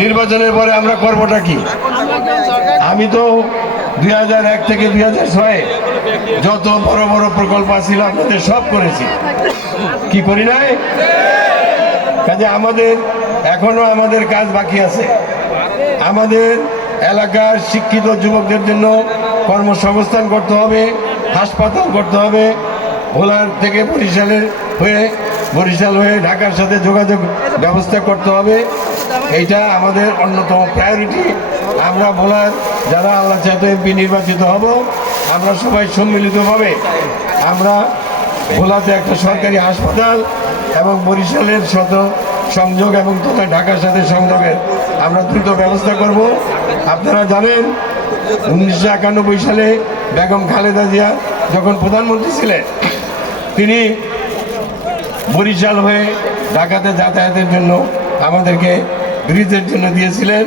নির্বাচনের পরে আমরা করবোটা কি? আমি তো 2001 থেকে 2006 যত বড় বড় প্রকল্প ছিল আপনাদের সব করেছি, কি করি নাই? কাজে এখনো আমাদের কাজ বাকি আছে। আমাদের এলাকার শিক্ষিত যুবকদের জন্য কর্মসংস্থান করতে হবে, হাসপাতাল করতে হবে, ভোলার থেকে বরিশাল হয়ে ঢাকার সাথে যোগাযোগ ব্যবস্থা করতে হবে। এইটা আমাদের অন্যতম প্রায়োরিটি। আমরা ভোলার যারা আল্লাহ চাইতে এমপি নির্বাচিত হব, আমরা সবাই সম্মিলিতভাবে আমরা ভোলাতে একটা সরকারি হাসপাতাল এবং বরিশালের সাথে সংযোগ এবং তথা ঢাকার সাথে সংযোগের আমরা দ্রুত ব্যবস্থা করব। আপনারা জানেন 1991 সালে বেগম খালেদা জিয়া যখন প্রধানমন্ত্রী ছিলেন, তিনি বরিশাল হয়ে ঢাকাতে যাতায়াতের জন্য আমাদেরকে ব্রিজের জন্য দিয়েছিলেন।